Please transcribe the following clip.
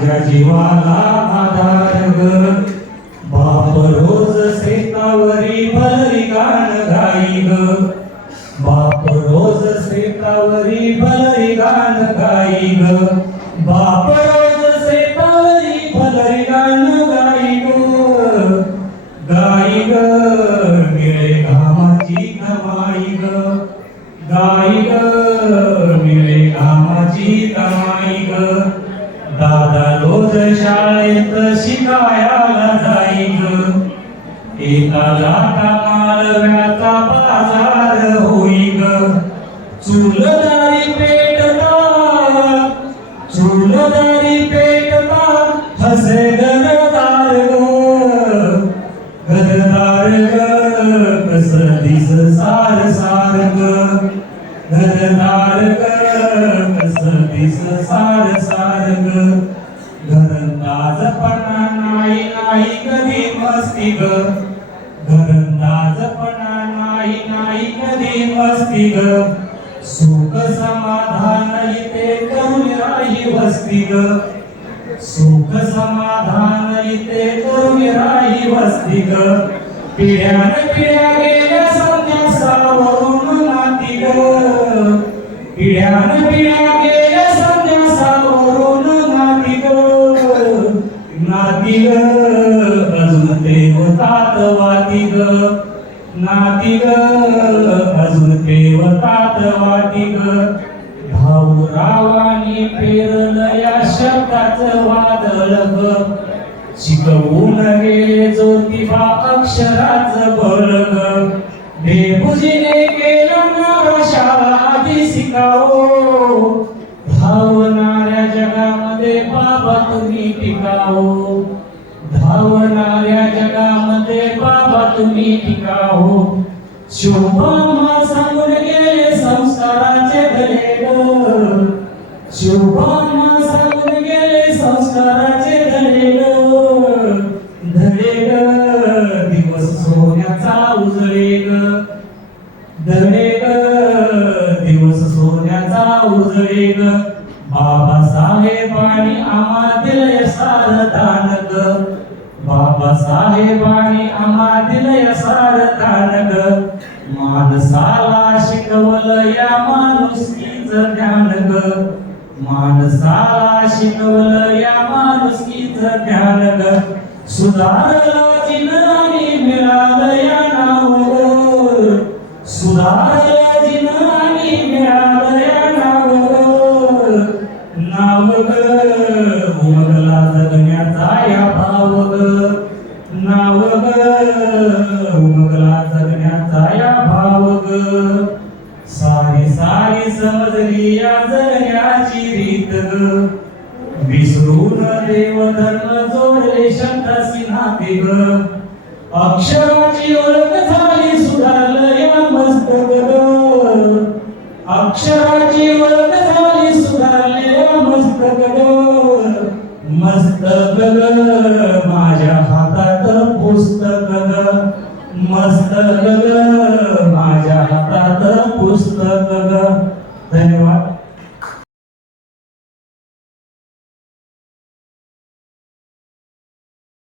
माझ्या जीवाला आधार बाप रोज शेतावरी भरी गाण गाई ग. बाप रोज शेतावरी भलरी गाण गाई ग. बाप रोज शेतावरी भलरी गाण गाई ग. गाई ग मिळे घामाची कमाई ग. गाई ग मिळे घामाची कमाई रोज शाळेत शिकायला जाई ग जाता मालव्याचा बाजार होई ग चुलदारी पेटता चुलदारी पेटता हसे गदार गदार ग कस दिस सार सार ग घरदार ग मस्ती ग घरंदाजपणा नाही नाही कधी मस्ती ग सुख समाधान इथे करून राही वस्ती ग सुख समाधान इथे करून राही वस्ती ग पिढ्यान पिढ्या गेल्या संन्यासावरून नाती ग पिढ्यान पिढ्या गेल्या संन्यासावरून नाती ग नाती ग नाती ग अजून ते वाटी वाती ग भाऊरावानी पेरलं या शब्दाचं वादळ ग. शिकवून गेले ज्योतिबा अक्षराच बळ ग. देवजीने केलं ना शाळा आधी शिकावो. धावणाऱ्या जगामध्ये बाबा तुम्ही टिकाओ धावणाऱ्या तुम्ही टिकावो शुभमा सांगून गेले संस्काराचे धडे ग शुभमा सांगून गेले संस्काराचे धडे ग दिवस सोन्याचा उजळे ग. दिवस सोन्याचा उजळे ग. बाबासाहेबांनी आम्हा दिलंय सार दान बाबासाहेबांनी आम्हा दिलय सार दान ग माणसाला शिकवलं या माणुसकीच ध्यान ग माणसाला शिकवलं या माणुसकीच ध्यान ग सुधारला जिनानी मिळालं या नाव ग जिन आणि मिळालं या नाव नाव ग उमगला जगण्याचा या भाव ग नाव ग उमगला जगण्याचा या भाव ग सारी सारी समजली या जगण्याची रीत ग विसरून देव धर्म जोडले शब्दासी नाते ग अक्षराची ओळख झाली सुधारलं या मस्तक. ग अक्षराची ओळख झाली सुधारले या मस्तक ग मस्तक मस्तक